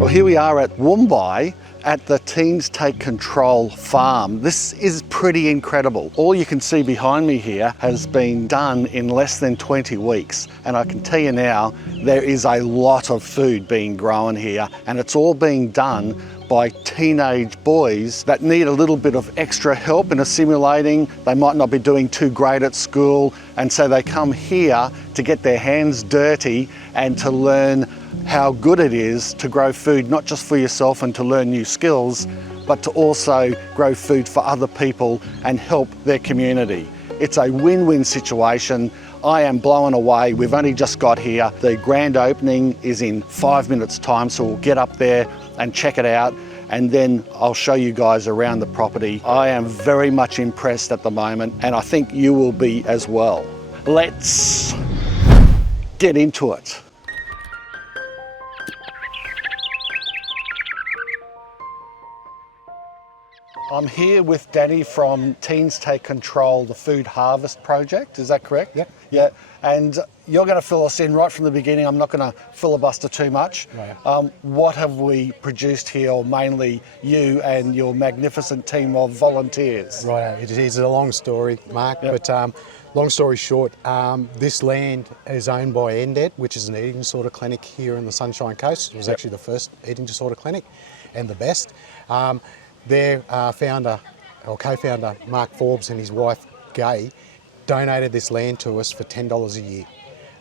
Well, here we are at Woombye at the Teens Take Control farm. This is pretty incredible. All you can see behind me here has been done in less than 20 weeks. And I can tell you now, there is a lot of food being grown here, and it's all being done by teenage boys that need a little bit of extra help in assimilating. They might not be doing too great at school, and so they come here to get their hands dirty and to learn how good it is to grow food, not just for yourself and to learn new skills, but to also grow food for other people and help their community. It's a win-win situation. I am blown away. We've only just got here. The grand opening is in 5 minutes time, so we'll get up there and check it out, and then I'll show you guys around the property. I am very much impressed at the moment, and I think you will be as well. Let's get into it. I'm here with Danny from Teens Take Control, the Food Harvest Project. Is that correct? Yeah. Yeah. And you're going to fill us in right from the beginning. I'm not going to filibuster too much. Right. What have we produced here, or mainly you and your magnificent team of volunteers? Right, it is a long story, Mark, Yep. but long story short, this land is owned by NDED, which is an eating disorder clinic here in the Sunshine Coast. It was actually the first eating disorder clinic and the best. Their founder, or co-founder, Mark Forbes, and his wife, Gay, donated this land to us for $10 a year.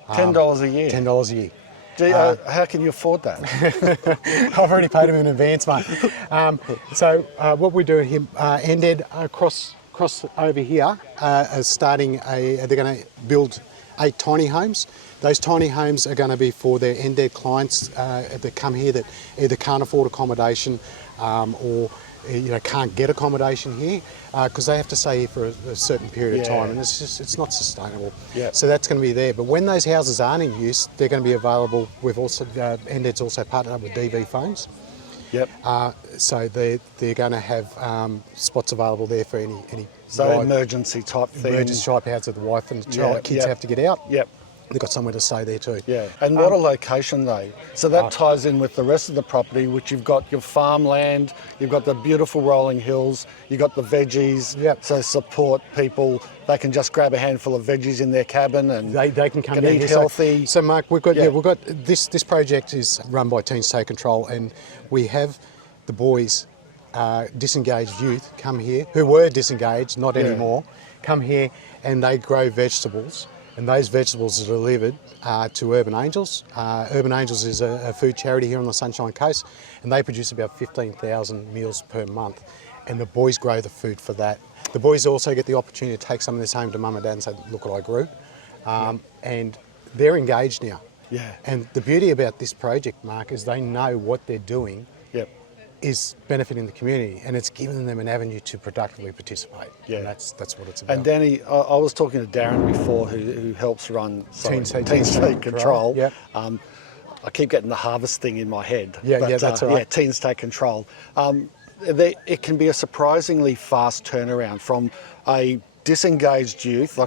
$10 a year? $10 a year. How can you afford that? I've already paid him in advance, mate. So what we're doing here, NDED cross over here is starting they're going to build 8 tiny homes. Those tiny homes are going to be for their NDED clients that come here that either can't afford accommodation or can't get accommodation here because they have to stay here for a certain period of time, and it's not sustainable. Yeah. So that's going to be there. But when those houses aren't in use, they're going to be available. We've also NDED's also partnered up with DV Phones. Yep. So they're going to have spots available there for any So emergency type thing. emergency type house that the wife and the child, kids have to get out. Yep. They've got somewhere to stay there too. Yeah, and what a location though. So that ties in with the rest of the property, which you've got your farmland, you've got the beautiful rolling hills, you've got the veggies. Yep. So support people. They can just grab a handful of veggies in their cabin and They can come down eat here. healthy. So Mark, we've got this project is run by Teens Take Control, and we have the boys, disengaged youth, come here who were disengaged, not anymore, come here and they grow vegetables. And those vegetables are delivered to Urban Angels. Urban Angels is a food charity here on the Sunshine Coast, and they produce about 15,000 meals per month. And the boys grow the food for that. The boys also get the opportunity to take some of this home to mum and dad and say, look what I grew. And they're engaged now. Yeah. And the beauty about this project, Mark, is they know what they're doing is benefiting the community, and it's giving them an avenue to productively participate. Yeah. And that's what it's about. And Danny, I was talking to Darren before, who helps run Teens Take Control. Yep. I keep getting the harvest thing in my head. That's all right. Yeah, Teens Take Control. It can be a surprisingly fast turnaround from a disengaged youth,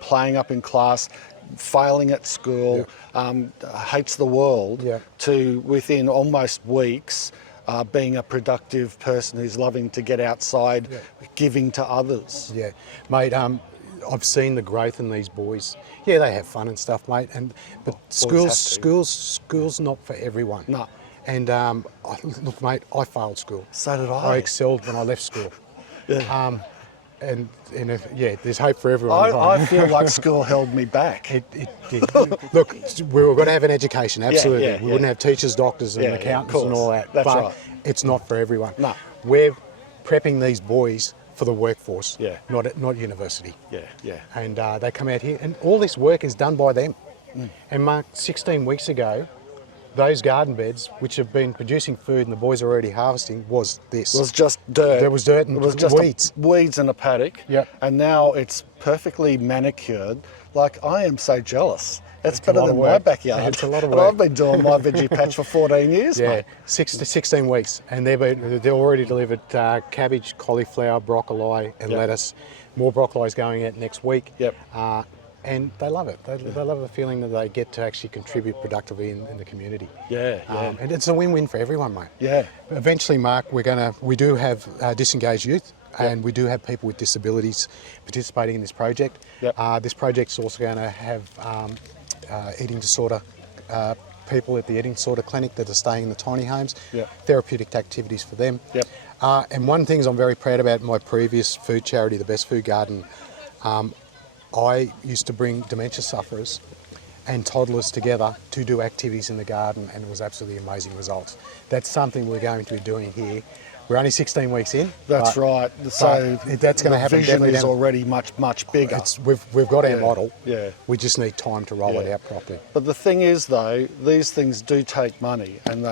playing up in class, failing at school, hates the world, to within almost weeks being a productive person who's loving to get outside, giving to others. Yeah, mate, I've seen the growth in these boys. Yeah, they have fun and stuff, mate, but school's not for everyone. No. And look, mate, I failed school. So did I. I excelled when I left school. And there's hope for everyone. I feel like school held me back. It did. Look, we were going to have an education, absolutely. We wouldn't have teachers, doctors and accountants and all that. That's but right. It's not for everyone. No. We're prepping these boys for the workforce, not university. Yeah. And they come out here, and all this work is done by them. And Mark, 16 weeks ago, those garden beds, which have been producing food and the boys are already harvesting, was this. It was just dirt. There was dirt and it was just weeds. Weeds in a paddock. Yep. And now it's perfectly manicured. I am so jealous. It's a better lot than of my work. backyard. It's a lot of And work. I've been doing my veggie patch for 14 years, Yeah, mate. 16 weeks, and they've already delivered cabbage, cauliflower, broccoli, and lettuce. More broccoli is going out next week. Yep. and they love it. They love the feeling that they get to actually contribute productively in the community. Yeah, yeah. And it's a win-win for everyone, mate. Yeah. Eventually, Mark, we do have disengaged youth, and we do have people with disabilities participating in this project. Yep. This project's also going to have eating disorder people at the eating disorder clinic that are staying in the tiny homes. Yep. Therapeutic activities for them. Yep. And one of the things I'm very proud about in my previous food charity, the Best Food Garden, I used to bring dementia sufferers and toddlers together to do activities in the garden, and it was absolutely amazing results. That's something we're going to be doing here. We're only 16 weeks in. That's right. So that's going to happen. The vision definitely is already much bigger. We've got our Yeah, model. yeah. We just need time to roll it Yeah. out properly. But the thing is, though, these things do take money, and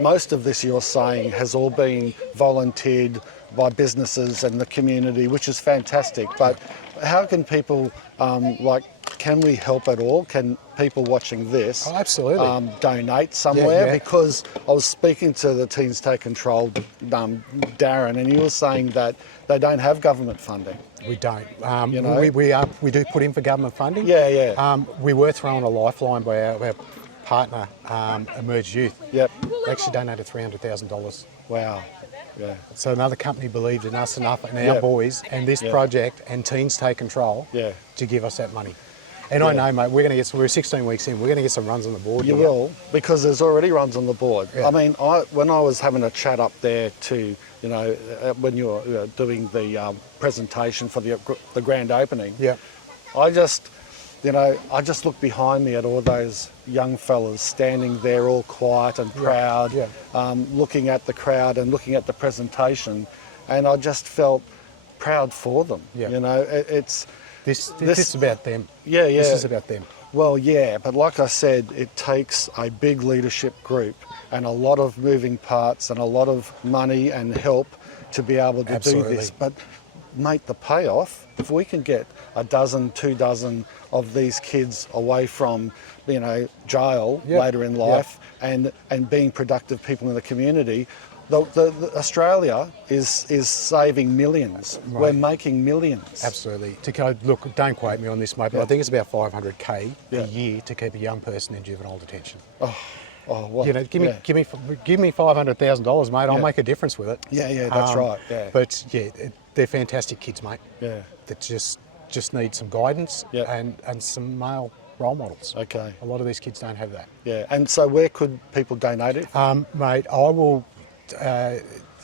most of this you're saying has all been volunteered by businesses and the community, which is fantastic. But how can people, can we help at all? Can people watching this Absolutely. donate somewhere? Yeah. Because I was speaking to the Teens Take Control, Darren, and he was saying that they don't have government funding. We don't. You know? We do put in for government funding. Yeah, yeah. We were thrown a lifeline by our partner, Emerge Youth. Yep. They actually donated $300,000. Wow. Yeah. So another company believed in us enough and our Yep. boys and this Yep. project and Teens Take Control Yeah. to give us that money. And I know, mate, we're 16 weeks in, we're going to get some runs on the board. You here. will, because there's already runs on the board. Yeah. I mean, when I was having a chat up there when you were doing the presentation for the grand opening, Yeah. I just looked behind me at all those young fellas standing there all quiet and proud, yeah. looking at the crowd and looking at the presentation, and I just felt proud for them. Yeah. You know, it's... This is about them. Yeah, yeah. This is about them. Well, yeah, but like I said, it takes a big leadership group and a lot of moving parts and a lot of money and help to be able to Absolutely. do this. But, mate, the payoff, if we can get a dozen, 2 dozen of these kids away from, jail Yeah. later in life and being productive people in the community, the Australia is saving millions. Right. We're making millions. Absolutely. Look, don't quote me on this, mate, but I think it's about $500K Yeah. a year to keep a young person in juvenile detention. Oh, well, Give me $500,000, mate. I'll make a difference with it. Yeah, that's right. Yeah. But they're fantastic kids, mate. Yeah. That just need some guidance Yeah. and some male role models. Okay. A lot of these kids don't have that. Yeah, and so where could people donate it? Mate, I will.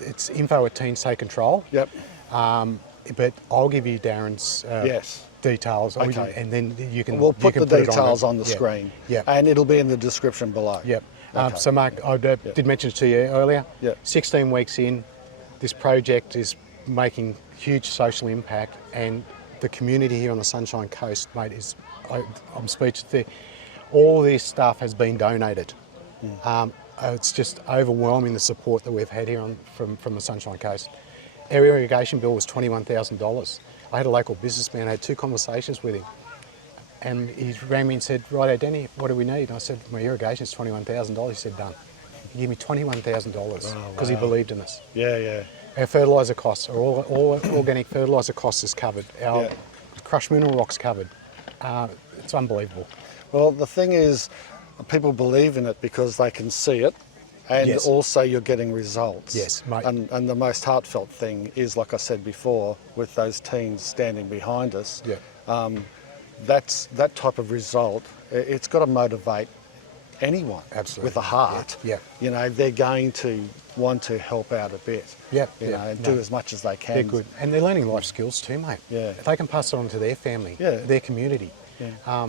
It's info at Teens Take Control. Yep. But I'll give you Darren's Yes. details, Okay. and then you can. We'll you put can the it details on the yeah. screen. Yeah. And it'll be in the description below. Yep. Okay. So, Mark, I did mention it to you earlier. Yep. 16 weeks in, this project is making huge social impact, and the community here on the Sunshine Coast, mate, I'm speechless. All this stuff has been donated. It's just overwhelming the support that we've had here from the Sunshine Coast. Our irrigation bill was $21,000. I had a local businessman, I had 2 conversations with him, and he rang me and said, "Righto, Danny, what do we need?" And I said, "My irrigation is $21,000. He said, "Done." He gave me $21,000 because he believed in us. Yeah, yeah. Our fertiliser costs are all organic fertiliser costs is covered. Our Yeah. crushed mineral rock's covered. It's unbelievable. Well, the thing is, people believe in it because they can see it, and Yes. also you're getting results. Yes, mate. And the most heartfelt thing is, like I said before, with those teens standing behind us, Yeah. that type of result, it's got to motivate anyone Absolutely. with a heart. Yeah. You know, they're going to want to help out a bit. Yeah, You yeah, know, and no. do as much as they can. They're good. And they're learning life skills too, mate. Yeah. If they can pass it on to their family, Yeah. their community. Yeah.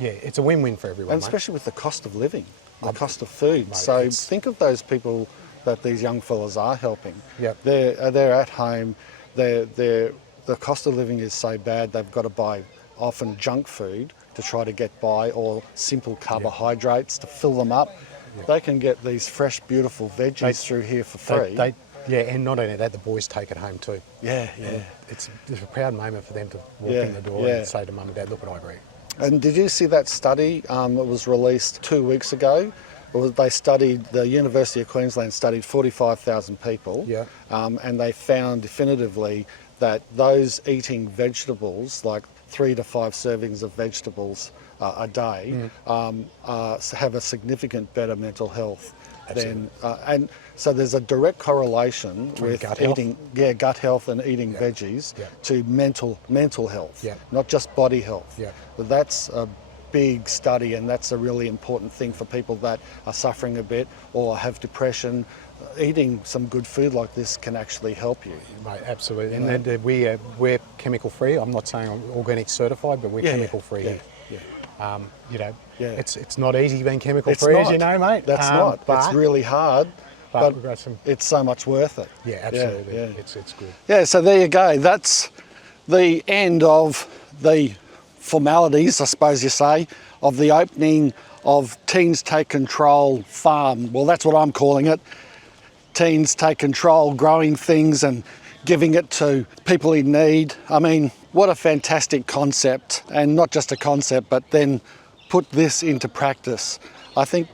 It's a win-win for everyone, And mate. especially with the cost of living, the cost of food. Mate, So it's- think of those people that these young fellas are helping. Yep. They're at home. The cost of living is so bad they've got to buy often junk food to try to get by, or simple carbohydrates to fill them up. They can get these fresh, beautiful veggies through here for free. And not only that, the boys take it home too. Yeah. It's a proud moment for them to walk Yeah, in the door yeah. and say to mum and dad, "Look what I grew." And did you see that study that was released 2 weeks ago? The University of Queensland studied 45,000 people, Yeah. and they found definitively that those eating vegetables, like 3 to 5 servings of vegetables a day have a significant better mental health. Then, and so there's a direct correlation with gut health. eating, gut health and eating veggies to mental health, not just body health. That's a big study, and that's a really important thing for people that are suffering a bit or have depression. Eating some good food like this can actually help you. Right, absolutely. And then we're chemical free. I'm not saying I'm organic certified, but we're chemical free here. It's not easy being chemical free, as you know, mate. That's not. It's really hard, but we've got some... it's so much worth it. Yeah, absolutely. It's good. Yeah, so there you go. That's the end of the formalities, I suppose you say, of the opening of Teens Take Control Farm. Well, that's what I'm calling it. Teens Take Control, growing things and giving it to people in need. I mean, what a fantastic concept, and not just a concept, but then put this into practice. I think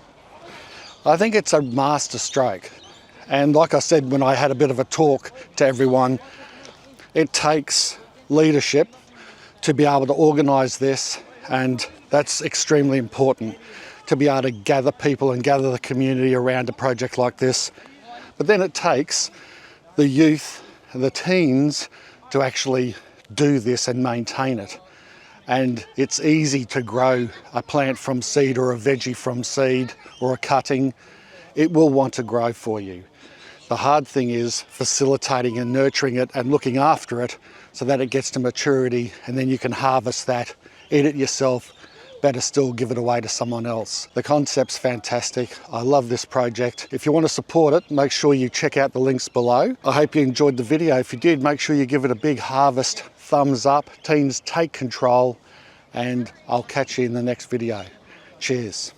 it's a master stroke. And like I said when I had a bit of a talk to everyone, it takes leadership to be able to organise this, and that's extremely important, to be able to gather people and gather the community around a project like this. But then it takes the youth, the teens, to actually do this and maintain it. And it's easy to grow a plant from seed or a veggie from seed or a cutting. It will want to grow for you. The hard thing is facilitating and nurturing it and looking after it so that it gets to maturity, and then you can harvest that, eat it yourself, better still give it away to someone else. The concept's fantastic. I love this project. If you want to support it, make sure you check out the links below. I hope you enjoyed the video. If you did, make sure you give it a big harvest thumbs up. Teens Take Control, and I'll catch you in the next video. Cheers.